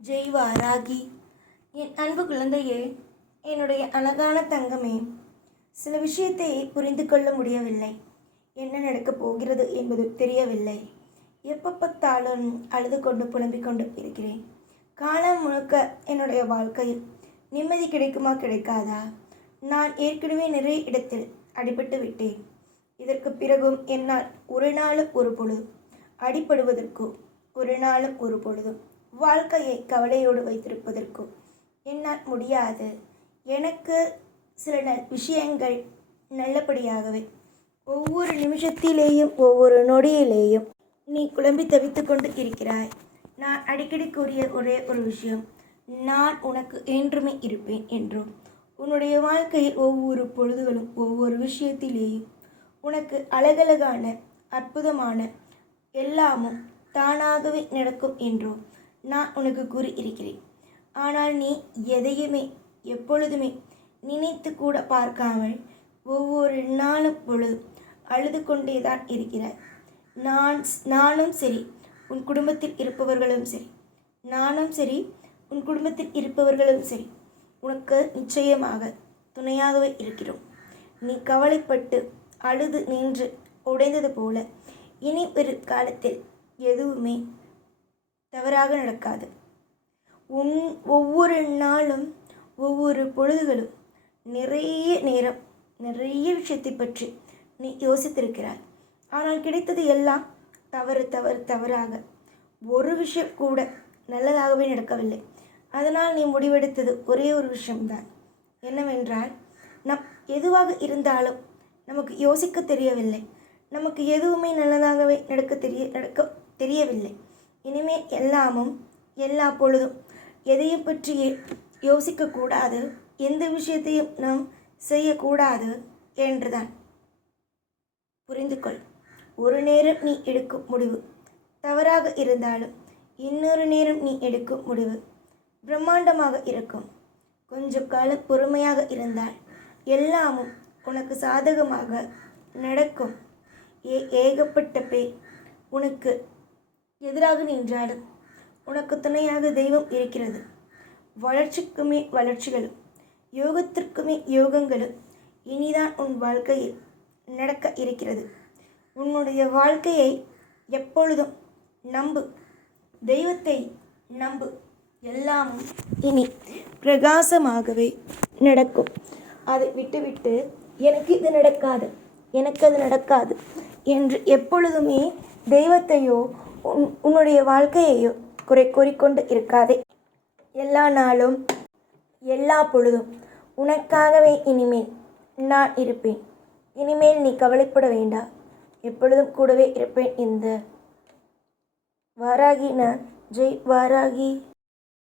ஜெய் வாராகி. என் அன்பு குழந்தையே, என்னுடைய அழகான தங்கமே, சில விஷயத்தை புரிந்து கொள்ள முடியவில்லை. என்ன நடக்கப் போகிறது என்பது தெரியவில்லை. எப்போ பார்த்தாலும் அழுது கொண்டு புலம்பிக் கொண்டு இருக்கிறேன். காலம் முழுக்க என்னுடைய வாழ்க்கையில் நிம்மதி கிடைக்குமா கிடைக்காதா? நான் ஏற்கனவே நிறைய இடத்தில் அடிபட்டு விட்டேன். இதற்கு பிறகும் என்னால் ஒரு நாளும் ஒரு பொழுது அடிபடுவதற்கோ ஒரு நாளும் ஒரு பொழுதும் வாழ்க்கையை கவலையோடு வைத்திருப்பதற்கும் என்னால் முடியாது. எனக்கு சில விஷயங்கள் நல்லபடியாகவே ஒவ்வொரு நிமிஷத்திலேயும் ஒவ்வொரு நொடியிலேயும் நீ குழம்பி தவித்து கொண்டு இருக்கிறாய். நான் அடிக்கடி கூறிய ஒரே ஒரு விஷயம், நான் உனக்கு என்றுமே இருப்பேன் என்றும். உன்னுடைய வாழ்க்கையில் ஒவ்வொரு பொழுதுகளும் ஒவ்வொரு விஷயத்திலேயும் உனக்கு அழகழகான அற்புதமான எல்லாமும் தானாகவே நடக்கும் என்றும் நான் உனக்கு கூறி இருக்கிறேன். ஆனால் நீ எதையுமே எப்பொழுதுமே நினைத்து கூட பார்க்காமல் ஒவ்வொரு நாளும் பொழுதும் அழுது கொண்டே தான் இருக்கிறாய். நானும் சரி, உன் குடும்பத்தில் இருப்பவர்களும் சரி, நானும் சரி, உன் குடும்பத்தில் இருப்பவர்களும் சரி, உனக்கு நிச்சயமாக துணையாகவே இருக்கிறோம். நீ கவலைப்பட்டு அழுது நின்று உடைந்தது போல இனி ஒரு காலத்தில் எதுவுமே தவறாக நடக்காது. ஒவ்வொரு நாளும் ஒவ்வொரு பொழுதுகளும் நிறைய நேரம் நிறைய விஷயத்தை பற்றி நீ யோசித்திருக்கிறாய். ஆனால் கிடைத்தது எல்லாம் தவறாக, ஒரு விஷயம் கூட நல்லதாகவே நடக்கவில்லை. அதனால் நீ முடிவெடுத்தது ஒரே ஒரு விஷயம்தான். என்னவென்றால், எதுவாக இருந்தாலும் நமக்கு யோசிக்க தெரியவில்லை. நமக்கு எதுவுமே நல்லதாகவே நடக்க தெரியவில்லை. இனிமேல் எல்லாமும் எல்லா பொழுதும் எதையும் பற்றி யோசிக்கக்கூடாது, எந்த விஷயத்தையும் நாம் செய்யக்கூடாது என்றுதான். புரிந்து கொள். ஒரு நேரம் நீ எடுக்கும் முடிவு தவறாக இருந்தாலும் இன்னொரு நேரம் நீ எடுக்கும் முடிவு பிரம்மாண்டமாக இருக்கும். கொஞ்சம் காலம் பொறுமையாக இருந்தால் எல்லாமும் உனக்கு சாதகமாக நடக்கும். ஏகப்பட்ட பேர் உனக்கு எதிராக நின்றாலும் உனக்கு துணையாக தெய்வம் இருக்கிறது. வளர்ச்சிக்குமே வளர்ச்சிகளும் யோகத்திற்குமே யோகங்களும் இனிதான் உன் வாழ்க்கையில் நடக்க இருக்கிறது. உன்னுடைய வாழ்க்கையை எப்பொழுதும் நம்பு, தெய்வத்தை நம்பு. எல்லாமும் இனி பிரகாசமாகவே நடக்கும். அதை விட்டுவிட்டு எனக்கு இது நடக்காது, எனக்கு அது நடக்காது என்று எப்பொழுதுமே தெய்வத்தையோ உன்னுடைய வாழ்க்கையையோ குறை கூறிக்கொண்டு இருக்காதே. எல்லா நாளும் எல்லா பொழுதும் உனக்காகவே இனிமேல் நான் இருப்பேன். இனிமேல் நீ கவலைப்பட வேண்டாம், எப்பொழுதும் கூடவே இருப்பேன். இந்த வாராகி நான். ஜெய் வாராகி.